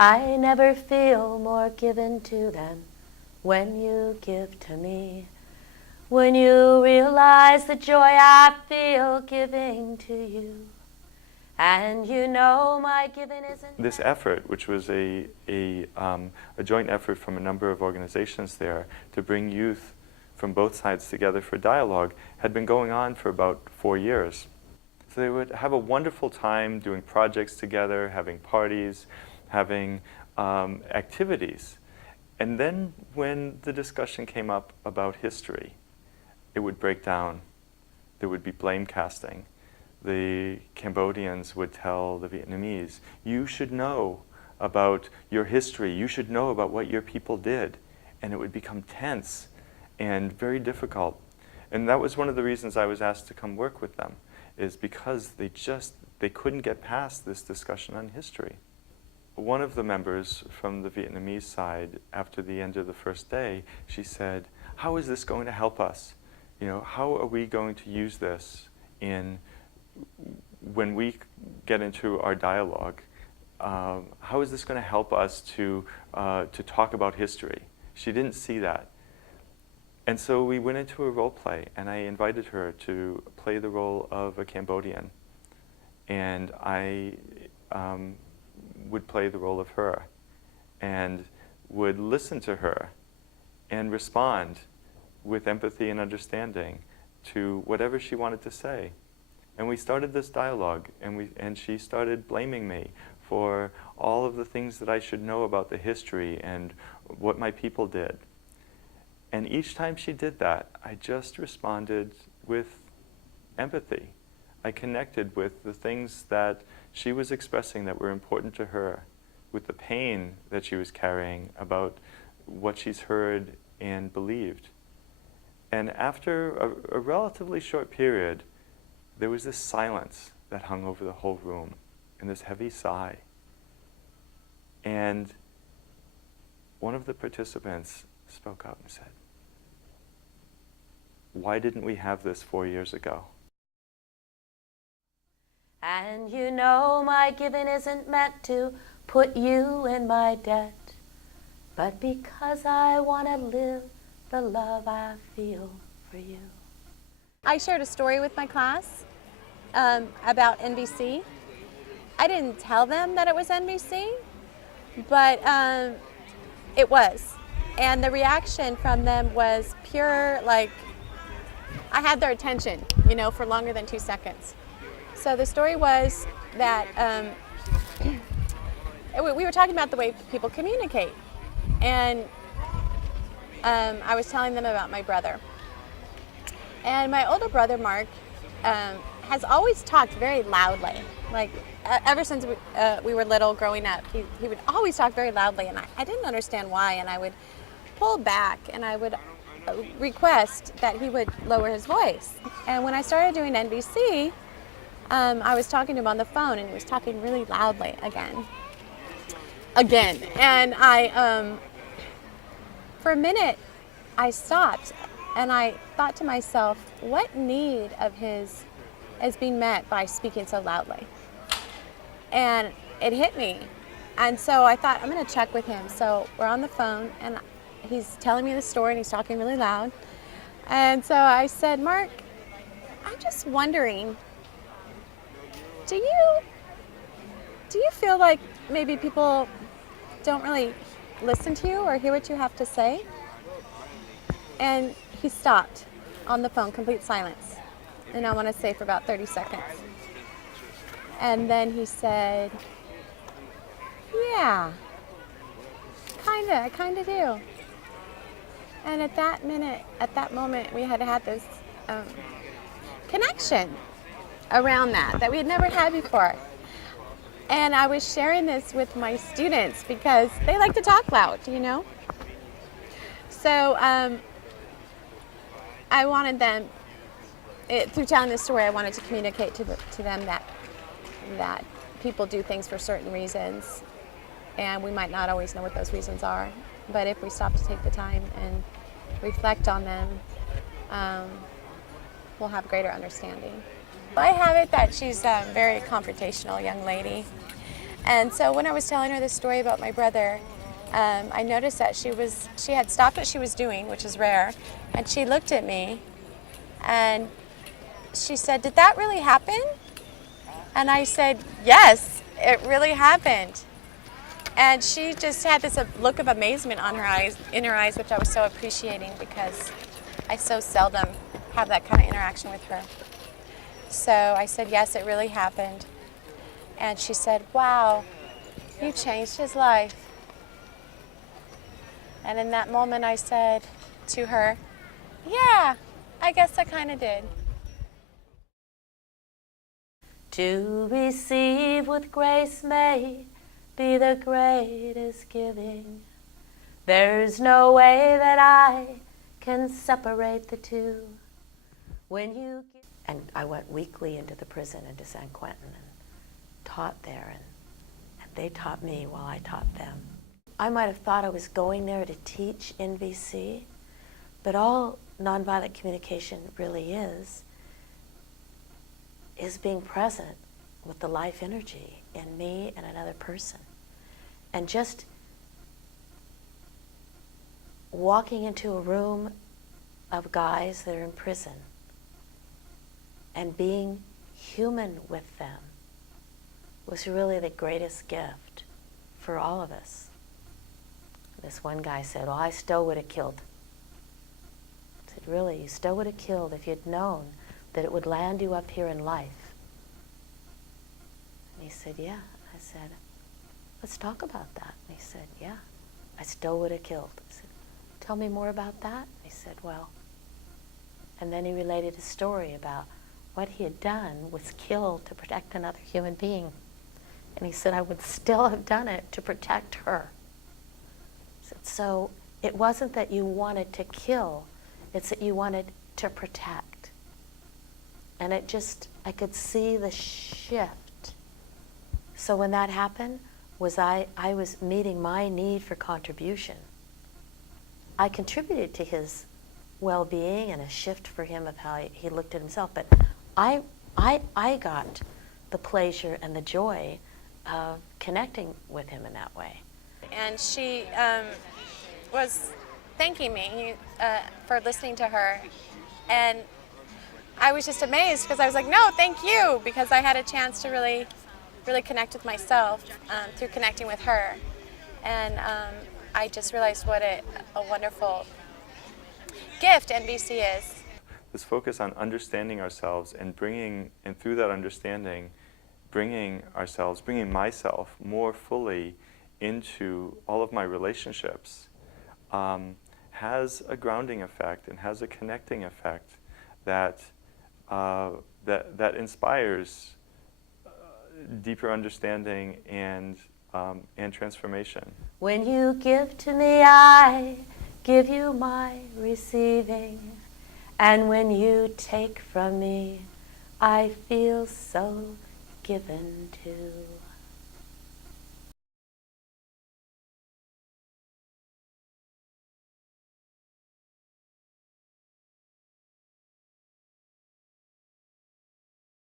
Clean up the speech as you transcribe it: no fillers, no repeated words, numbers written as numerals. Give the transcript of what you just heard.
I never feel more given to than when you give to me. When you realize the joy I feel giving to you. And you know my giving isn't... This effort, which was a joint effort from a number of organizations there to bring youth from both sides together for dialogue, had been going on for about 4 years. So they would have a wonderful time doing projects together, having parties, having activities. And then when the discussion came up about history, it would break down. There would be blame casting. The Cambodians would tell the Vietnamese, you should know about your history. You should know about what your people did. And it would become tense and very difficult. And that was one of the reasons I was asked to come work with them, is because they couldn't get past this discussion on history. One of the members from the Vietnamese side, after the end of the first day, she said, how is this going to help us? You know, how are we going to use this when we get into our dialogue? How is this going to help us to talk about history? She didn't see that. And so we went into a role play, and I invited her to play the role of a Cambodian. And I would play the role of her, and would listen to her and respond with empathy and understanding to whatever she wanted to say. And we started this dialogue, and she started blaming me for all of the things that I should know about the history and what my people did. And each time she did that, I just responded with empathy. I connected with the things that she was expressing that were important to her, with the pain that she was carrying about what she's heard and believed. And after a relatively short period, there was this silence that hung over the whole room, and this heavy sigh. And one of the participants spoke up and said, why didn't we have this 4 years ago? And you know my giving isn't meant to put you in my debt, but because I want to live the love I feel for you. I shared a story with my class about NVC. I didn't tell them that it was NVC, but it was. And the reaction from them was pure, like, I had their attention, you know, for longer than 2 seconds. So the story was that we were talking about the way people communicate. And I was telling them about my brother. And my older brother, Mark, has always talked very loudly. Like, ever since we were little growing up, he would always talk very loudly. And I didn't understand why. And I would pull back and I would request that he would lower his voice. And when I started doing NVC, I was talking to him on the phone, and he was talking really loudly again. And for a minute, I stopped, and I thought to myself, what need of his is being met by speaking so loudly? And it hit me. And so I thought, I'm going to check with him. So we're on the phone, and he's telling me the story, and he's talking really loud. And so I said, Mark, I'm just wondering, do you feel like maybe people don't really listen to you or hear what you have to say? And he stopped on the phone, complete silence. And I want to say for about 30 seconds. And then he said, yeah, I kinda do. And at that moment, we had this connection around that we had never had before. And I was sharing this with my students because they like to talk loud, you know? So I wanted them, through telling this story, I wanted to communicate to them that people do things for certain reasons, and we might not always know what those reasons are. But if we stop to take the time and reflect on them, we'll have greater understanding. I have it that she's a very confrontational young lady. And so when I was telling her this story about my brother, I noticed that she had stopped what she was doing, which is rare, and she looked at me and she said, "Did that really happen?" And I said, "Yes, it really happened." And she just had this look of amazement in her eyes, which I was so appreciating because I so seldom have that kind of interaction with her. So I said, "Yes, it really happened." And she said, "Wow, you changed his life." And in that moment I said to her, "Yeah, I guess I kind of did." To receive with grace may be the greatest giving. There's no way that I can separate the two. When you give... And I went weekly into the prison, into San Quentin, and taught there, and they taught me while I taught them. I might have thought I was going there to teach NVC, but all nonviolent communication really is being present with the life energy in me and another person. And just walking into a room of guys that are in prison and being human with them was really the greatest gift for all of us. This one guy said, "Well, I still would have killed." I said, "Really? You still would have killed if you'd known that it would land you up here in life?" And he said, "Yeah." I said, "Let's talk about that." And he said, "Yeah, I still would have killed." I said, "Tell me more about that." He said, "Well," and then he related a story about what he had done was kill to protect another human being. And he said, "I would still have done it to protect her." He said, so it wasn't that you wanted to kill, it's that you wanted to protect. And it just, I could see the shift. So when that happened, I was meeting my need for contribution. I contributed to his well-being and a shift for him of how he looked at himself, but I got the pleasure and the joy of connecting with him in that way. And she was thanking me for listening to her, and I was just amazed because I was like, "No, thank you," because I had a chance to really connect with myself through connecting with her. And I just realized what a wonderful gift NVC is. This focus on understanding ourselves and through that understanding, bringing myself more fully into all of my relationships has a grounding effect and has a connecting effect that inspires deeper understanding and transformation. When you give to me, I give you my receiving. And when you take from me, I feel so given to.